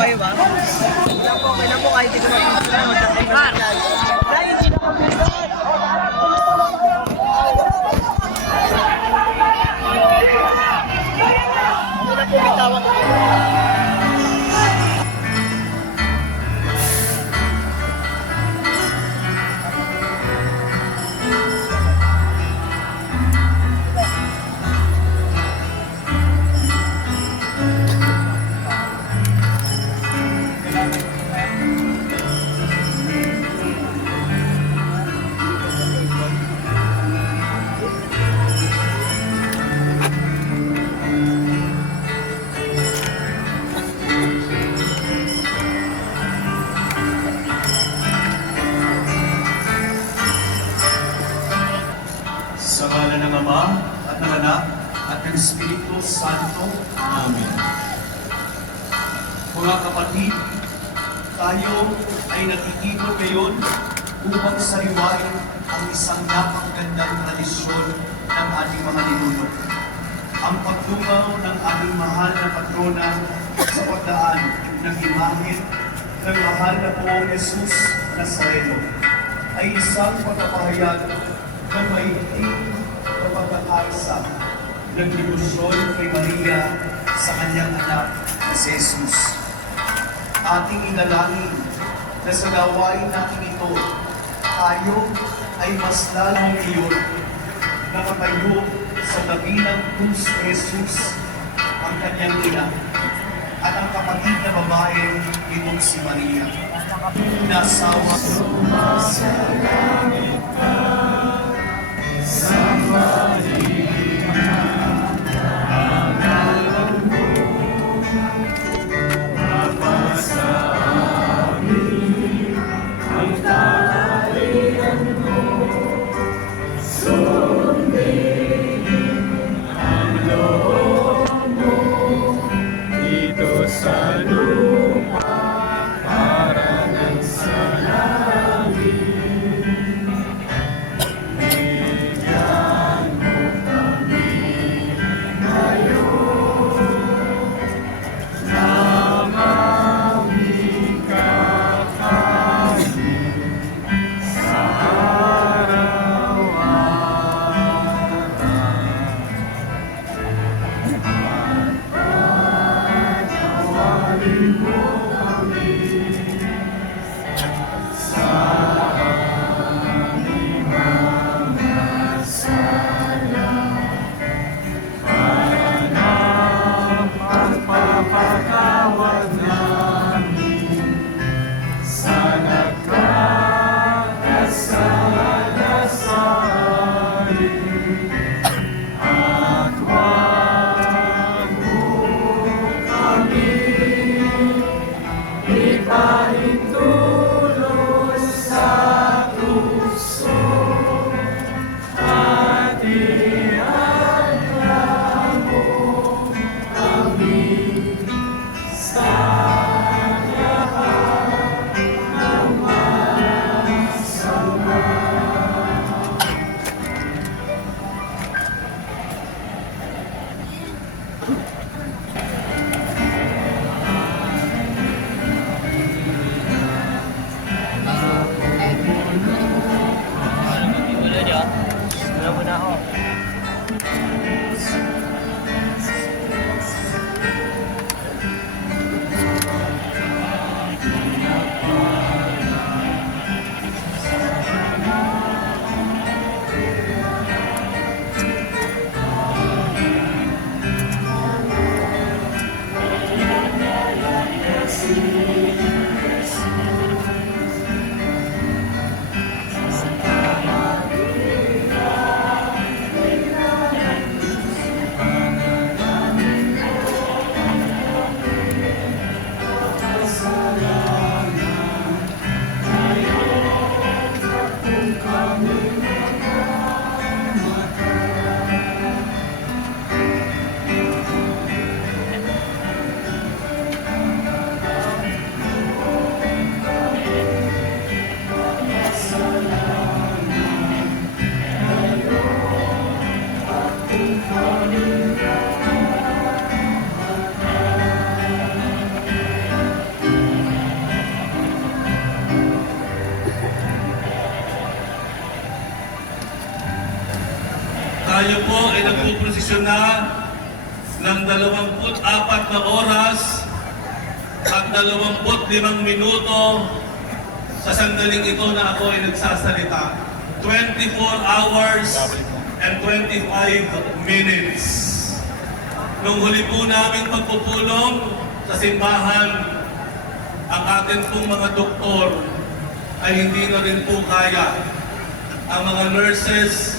kayo ba? Okay lang po kahit hindi ko mag-picture. Dahil hindi na kami tawag ko. Sa ngalan ng Ama, at ng Anak, at ng Espiritu Santo. Amen. Mga kapatid, tayo ay nakikita ngayon upang sariwain ang isang napakagandang tradisyon ng ating mga ninuno. Ang pagdungaw ng ating mahal na patrona sa pagdaan ng imahe ng mahal na Poong Jesus Nazareno ay isang pagpapahayag ng maigting na pagkakaisa ng debosyon kay Maria sa kanyang anak na si Jesus. Ating inalangin na sa gawain natin ito, tayo ay mas lalong iyon nakatayo sa tabi ng krus ni Jesus ang kanyang ina at ang kapatid na babae nitong si Maria. Nasawa sa langit ka. desisyon na ng 24 na oras at 25 minuto sa sandaling ito na ako ay nagsasalita. 24 hours and 25 minutes. Nung huli po namin pagpupulong sa simbahan, ang atin pong mga doktor ay hindi na rin po kaya. Ang mga nurses,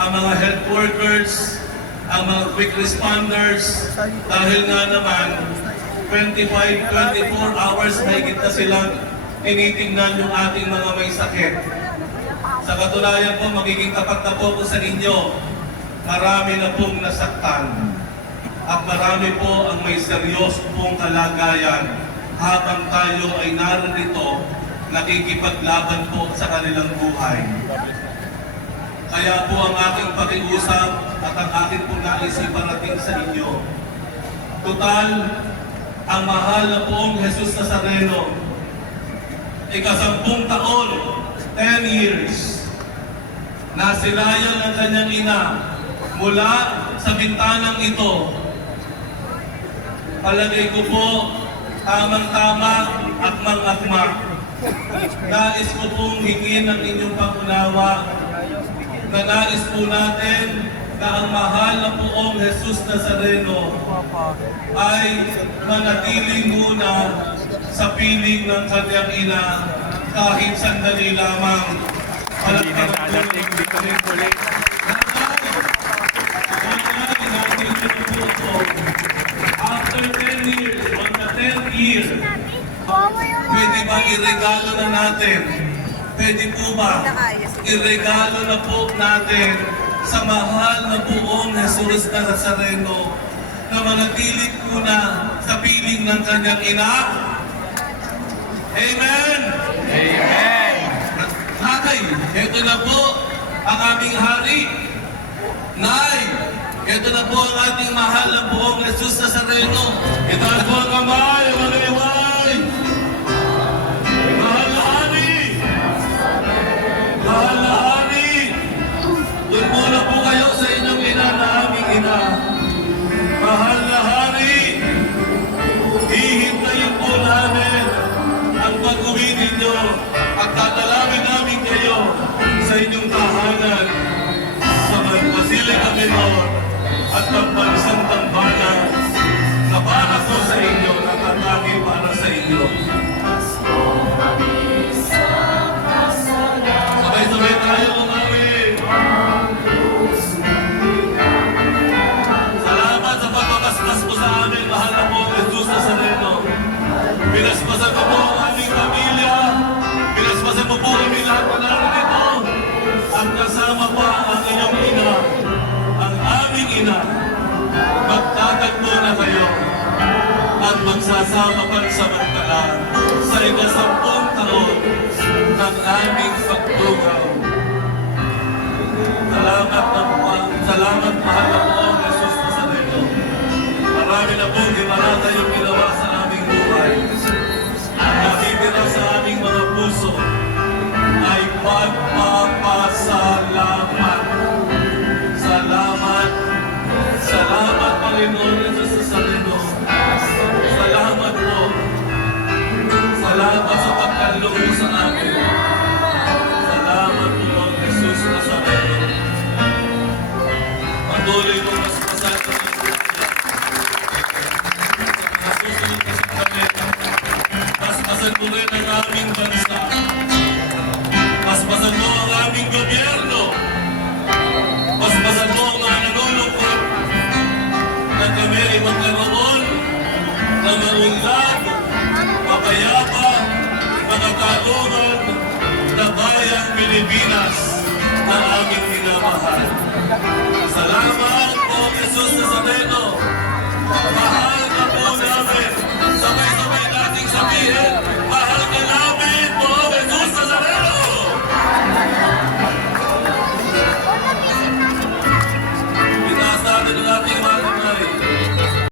ang mga health workers, ang mga quick responders, dahil nga naman 24 hours mahigit na silang tinitingnan yung ating mga may sakit. Sa katunayan po, magiging tapat na po ko sa inyo, marami na pong nasaktan at marami po ang may seryoso pong kalagayan habang tayo ay narito nakikipaglaban po sa kanilang buhay. Kaya po ang aking pakiusap at ang aking pong nais iparating sa inyo. Total, ang mahal na poong Jesus Nazareno, ika-10 taon, 10 years, nasilayan ng kanyang ina mula sa bintanang ito. Palagay ko po, tamang-tama, akmang-akma. Nais ko pong hingin ang inyong pangunawa na nais po natin na ang mahal na poong Jesus Nazareno ay manatili muna sa piling ng kanyang ina kahit sandali lamang. Hindi na dadating dito rin ulit. After 10 years, on the 10th year, pwede ba iregalo na natin? Pwede po ba iregalo na po natin sa mahal na buong Jesus na Nazareno na manatilit muna sa piling ng kanyang ina? Amen! Amen! Tatay, ito na po ang aming hari. Nay, ito na po ang ating mahal na buong Jesus Nazareno. Itaas po ang kamay, mga iway! Mahal na hari! Mahal na hari! Doon muna po kayo sa inyong ina na aming ina. Mahal na hari! Hihintayin po namin ang pag-uwi ninyo at tatalawin namin kayo sa inyong tahanan sa Basilica Menor at pagbansang tambalan na para po sa inyo, nakatangi para sa inyo. Sabay-sabay tayo umawin. Salamat sa pagpapaspas po sa amin, mahal na po Jesus Nazareno. Pinaspasan mo po ang aming pamilya. Pinaspasan mo po kami lahat na narito. At kasama pa ang inyong ina, ang aming ina. Magtatagpo na kayo at magsasama pansamantala sa ika-10 taon ng aming pagtugaw. Salamat mahal na po ang Jesus Nazareno. Marami na po gimarata yung ginawa sa aming buhay. Ang nakitira sa aming mga puso ay pagpapasalamat. Salamat. Salamat, Panginoon Jesus Nazareno. Salamat po. Salamat sa pagkaloob mo sa amin. Salamat po, Jesus Nazareno. Patuloy mo paspasan ng nasusunod na sa kami. Paspasan mo rin ang aming bansa. Paspasan mo ang aming gobyerno. Paspasan mo ang mga nanulungkot na kami ay magkaroon na maunlad, mapayapa, makatarungan na bayang Pilipinas na aming minamahal. Salamat po, Jesus Nazareno.